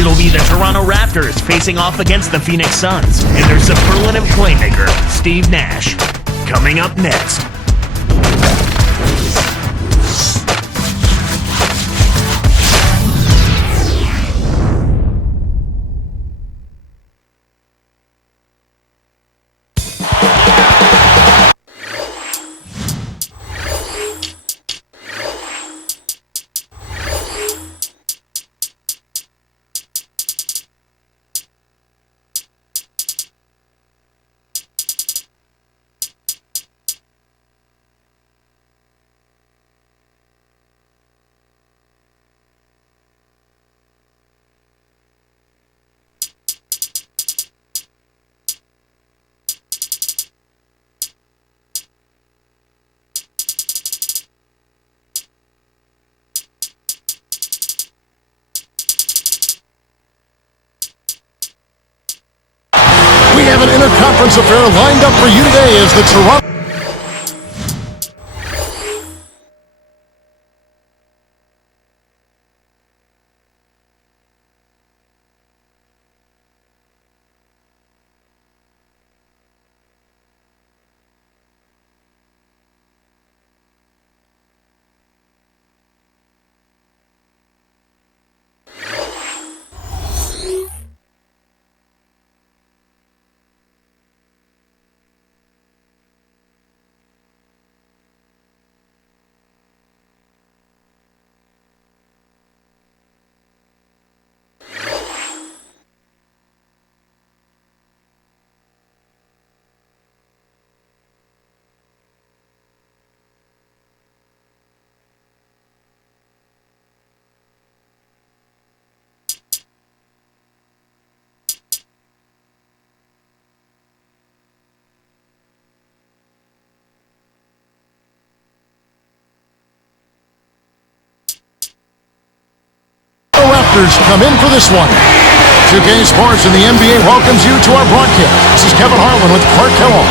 It'll be the Toronto Raptors facing off against the Phoenix Suns and their superlative playmaker, Steve Nash. Coming up next. We have an interconference affair lined up for you today as the Toronto... Raptors come in for this one. 2K Sports and the NBA welcomes you to our broadcast. This is Kevin Harlan with Clark Kellogg.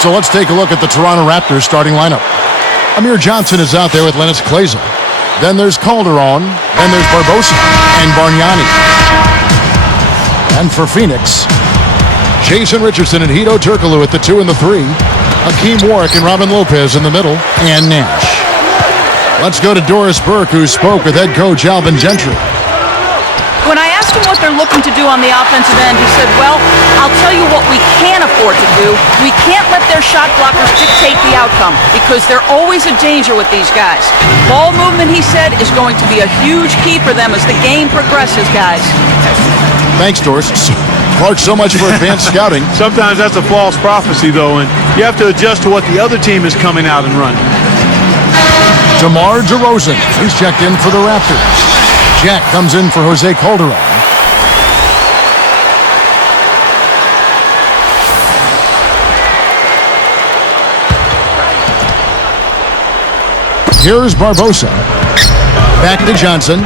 So let's take a look at the Toronto Raptors starting lineup. Amir Johnson is out there with Lennox Kleza. Then there's Calderon. Then there's Barbosa and Bargnani. And for Phoenix, Jason Richardson and Hedo Turkoglu at the 2 and the 3. Hakeem Warwick and Robin Lopez in the middle. And Nash. Let's go to Doris Burke, who spoke with head coach Alvin Gentry. When I asked him what they're looking to do on the offensive end, he said, well, I'll tell you what we can afford to do. We can't let their shot blockers dictate the outcome because they're always a danger with these guys. Ball movement, he said, is going to be a huge key for them as the game progresses, guys. Thanks, Doris. Clark, so much for advanced scouting. Sometimes that's a false prophecy, though, and you have to adjust to what the other team is coming out and running. Demar Derozan, he's checked in for the Raptors. Jack comes in for Jose Calderon. Here's Barbosa. Back to Johnson.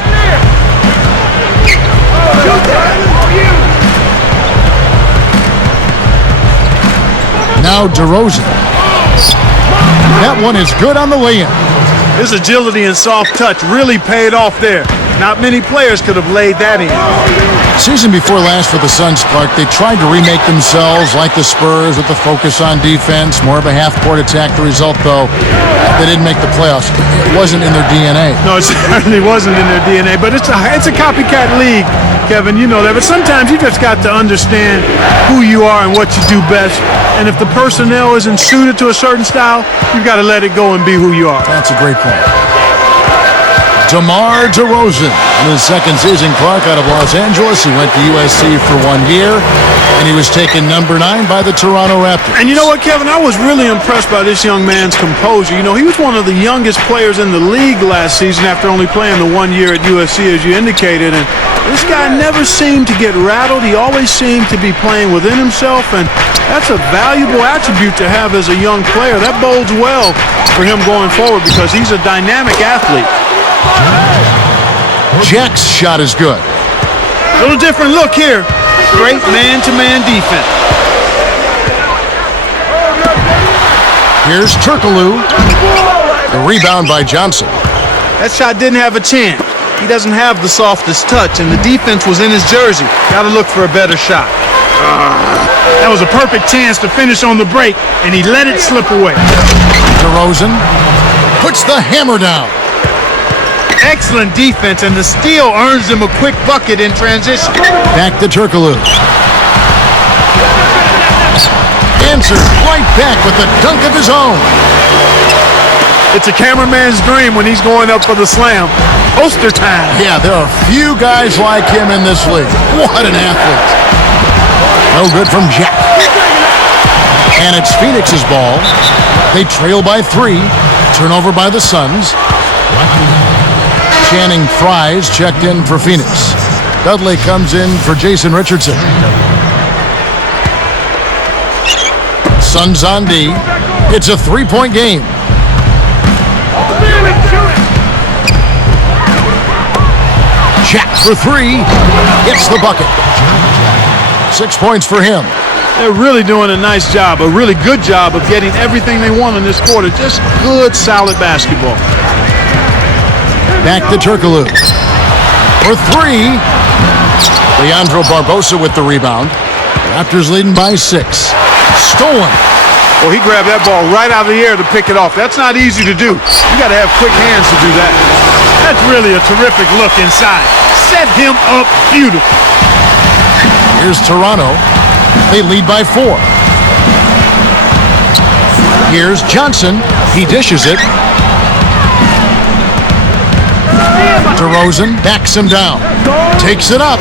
Now Derozan. That one is good on the lay-in. His agility and soft touch really paid off there. Not many players could have laid that in. Season before last for the Suns, Clark, they tried to remake themselves like the Spurs with the focus on defense, more of a half-court attack. The result, though, they didn't make the playoffs. It wasn't in their DNA. No, it certainly wasn't in their DNA, but it's a copycat league, Kevin, you know that. But sometimes you just got to understand who you are and what you do best. And if the personnel isn't suited to a certain style, you've got to let it go and be who you are. That's a great point. Demar Derozan in his second season, Clark, out of Los Angeles. He went to USC for 1 year, and he was taken number 9 by the Toronto Raptors. And you know what, Kevin? I was really impressed by this young man's composure. You know, he was one of the youngest players in the league last season after only playing the 1 year at USC, as you indicated. And this guy never seemed to get rattled. He always seemed to be playing within himself, and that's a valuable attribute to have as a young player. That bodes well for him going forward because he's a dynamic athlete. Jack's shot is good. A little different look here. Great man-to-man defense. Here's Turkoglu. The rebound by Johnson. That shot didn't have a chance. He doesn't have the softest touch, and the defense was in his jersey. Got to look for a better shot. That was a perfect chance to finish on the break, and he let it slip away. Derozan puts the hammer down. Excellent defense, and the steal earns him a quick bucket in transition. Back to Turkoglu. Answers right back with a dunk of his own. It's a cameraman's dream when he's going up for the slam. Poster time. Yeah, there are few guys like him in this league. What an athlete. No good from Jack. And it's Phoenix's ball. They trail by 3. Turnover by the Suns. Channing Fries checked in for Phoenix. Dudley comes in for Jason Richardson. Suns on D. It's a 3-point game. Jack for 3. Hits the bucket. 6 points for him. They're really doing a nice job, a really good job of getting everything they want in this quarter. Just good, solid basketball. Back to Turkoglu. For 3. Leandro Barbosa with the rebound. Raptors leading by 6. Stolen. Well, he grabbed that ball right out of the air to pick it off. That's not easy to do. You got to have quick hands to do that. That's really a terrific look inside. Set him up beautiful. Here's Toronto. They lead by 4. Here's Johnson. He dishes it. Derozan backs him down. Takes it up.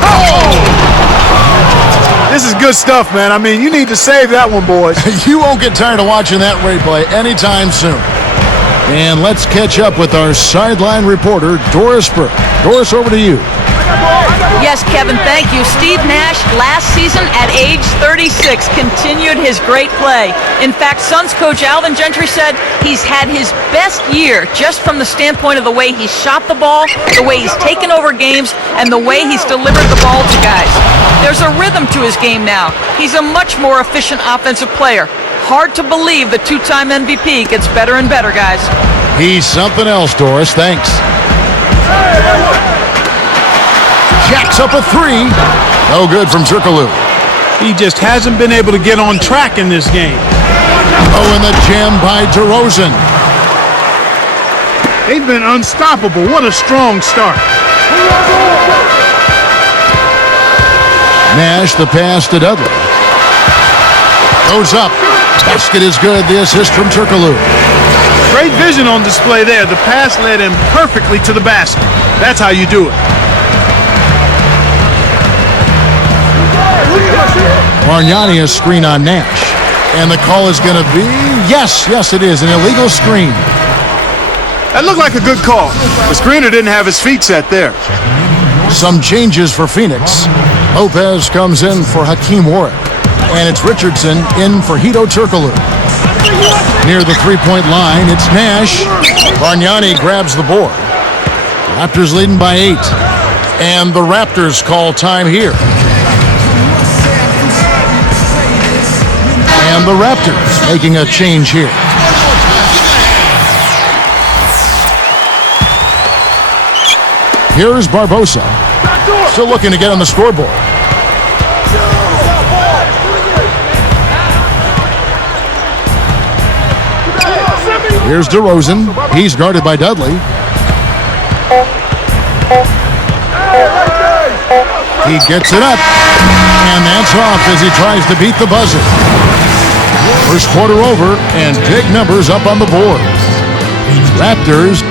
This is good stuff, man. I mean, you need to save that one, boys. You won't get tired of watching that replay anytime soon. And let's catch up with our sideline reporter, Doris Burke. Doris, over to you. Yes, Kevin, thank you. Steve Nash, last season at age 36, continued his great play. In fact, Suns coach Alvin Gentry said he's had his best year just from the standpoint of the way he shot the ball, the way he's taken over games, and the way he's delivered the ball to guys. There's a rhythm to his game now. He's a much more efficient offensive player. Hard to believe the 2-time MVP gets better and better, guys. He's something else, Doris. Thanks. Jacks up a 3. No good from Turkoglu. He just hasn't been able to get on track in this game. Oh, and the jam by Derozan. They've been unstoppable. What a strong start. Nash, the pass to Dudley. Goes up. Basket is good. The assist from Turkoglu. Great vision on display there. The pass led him perfectly to the basket. That's how you do it. Bargnani a screen on Nash. And the call is going to be, yes, it is, an illegal screen. That looked like a good call. The screener didn't have his feet set there. Some changes for Phoenix. Lopez comes in for Hakeem Warwick. And it's Richardson in for Hedo Turkoglu. Near the 3-point line, it's Nash. Bargnani grabs the board. Raptors leading by 8. And the Raptors call time here. And the Raptors making a change here. Here's Barbosa. Still looking to get on the scoreboard. Here's Derozan. He's guarded by Dudley. He gets it up. And that's off as he tries to beat the buzzer. First quarter over, and big numbers up on the board. Raptors.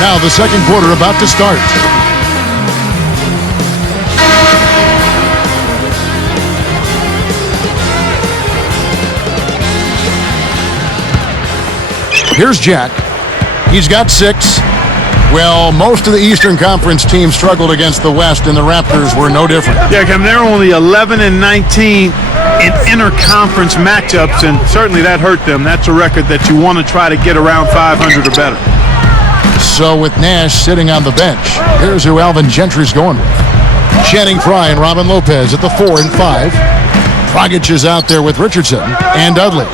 Now the second quarter about to start. Here's Jack. He's got 6. Well, most of the Eastern Conference teams struggled against the West, and the Raptors were no different. Yeah, Kevin, they're only 11 and 19 in interconference matchups, and certainly that hurt them. That's a record that you want to try to get around 500 or better. So with Nash sitting on the bench, here's who Alvin Gentry's going with. Channing Frye and Robin Lopez at the 4 and 5. Dragic is out there with Richardson and Dudley.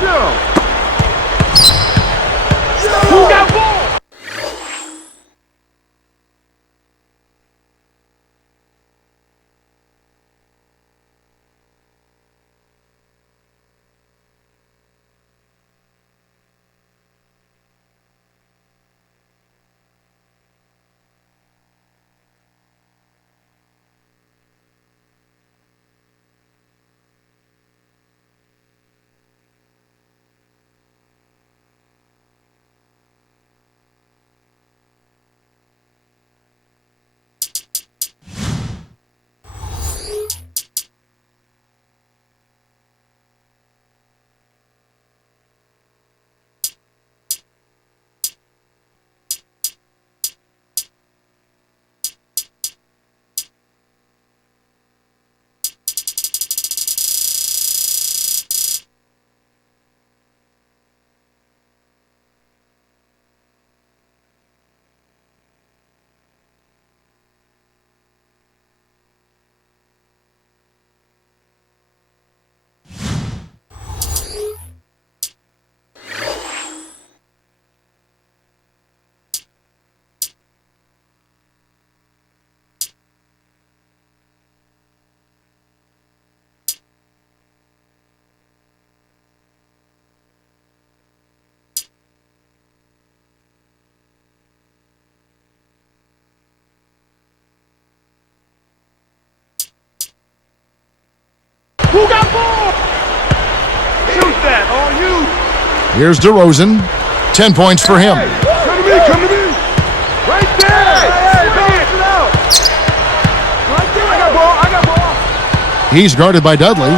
Who got ball? Shoot that, all you. Here's Derozan. 10 points for him. Come to me, come to me. Right there. Hey, pass it out. Right there. I got ball. He's guarded by Dudley.